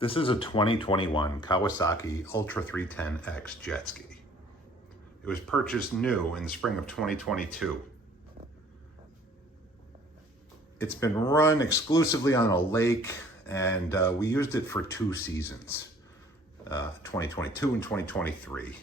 This is a 2021 Kawasaki Ultra 310X jet ski. It was purchased new in the spring of 2022. It's been run exclusively on a lake, and we used it for 2 seasons, 2022 and 2023.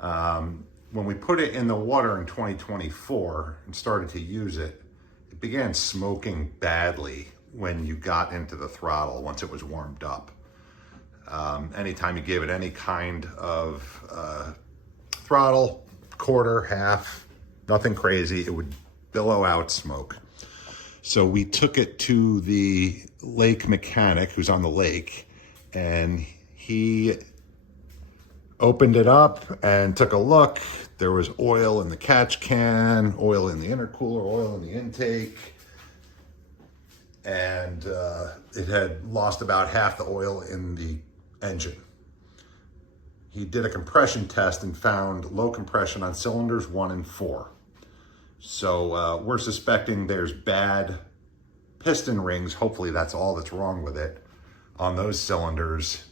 When we put it in the water in 2024 and started to use it, it began smoking badly when you got into the throttle once it was warmed up. Anytime you gave it any kind of throttle, quarter, half, nothing crazy, it would billow out smoke. So we took it to the lake mechanic who's on the lake, and he opened it up and took a look. There was oil in the catch can, oil in the intercooler, oil in the intake, and it had lost about half the oil in the engine. He did a compression test and found low compression on cylinders 1 and 4. So we're suspecting there's bad piston rings. Hopefully that's all that's wrong with it on those cylinders.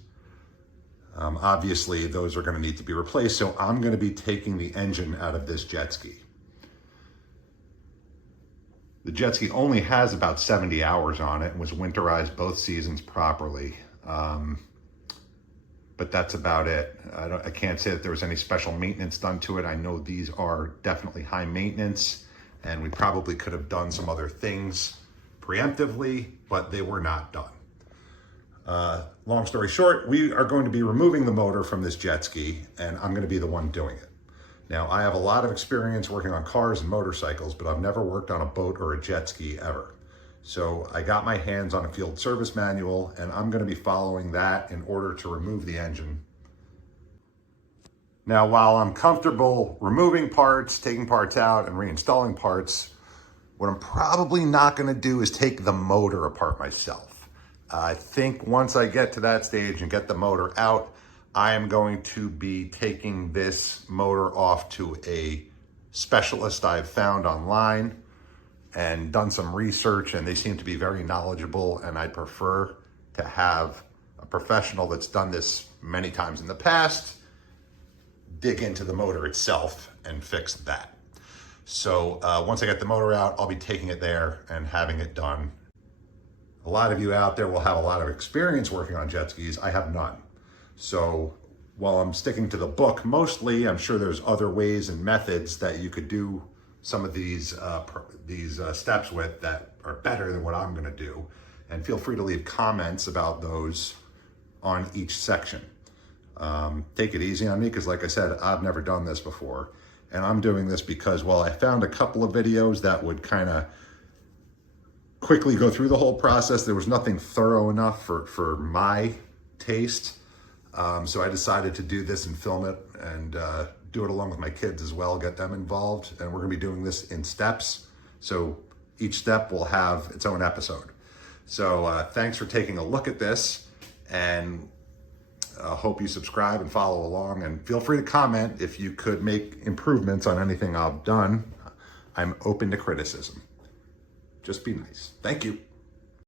Obviously those are going to need to be replaced. So I'm going to be taking the engine out of this jet ski. The jet ski only has about 70 hours on it and was winterized both seasons properly. But that's about it. I can't say that there was any special maintenance done to it. I know these are definitely high maintenance, and we probably could have done some other things preemptively, but they were not done. Long story short, we are going to be removing the motor from this jet ski, and I'm going to be the one doing it. Now, I have a lot of experience working on cars and motorcycles, but I've never worked on a boat or a jet ski ever. So I got my hands on a field service manual, and I'm going to be following that in order to remove the engine. Now, while I'm comfortable removing parts, taking parts out, and reinstalling parts, what I'm probably not going to do is take the motor apart myself. I think once I get to that stage and get the motor out, I am going to be taking this motor off to a specialist I've found online and done some research, and they seem to be very knowledgeable, and I'd prefer to have a professional that's done this many times in the past dig into the motor itself and fix that. So once I get the motor out, I'll be taking it there and having it done. A lot of you out there will have a lot of experience working on jet skis. I have none. So while I'm sticking to the book mostly, I'm sure there's other ways and methods that you could do some of these steps with that are better than what I'm going to do. And feel free to leave comments about those on each section. Take it easy on me, because like I said, I've never done this before. And I'm doing this because, well, I found a couple of videos that would kind of quickly go through the whole process. There was nothing thorough enough for my taste. So I decided to do this and film it and do it along with my kids as well, get them involved. And we're gonna be doing this in steps. So each step will have its own episode. So thanks for taking a look at this, and hope you subscribe and follow along, and feel free to comment if you could make improvements on anything I've done. I'm open to criticism. Just be nice. Thank you.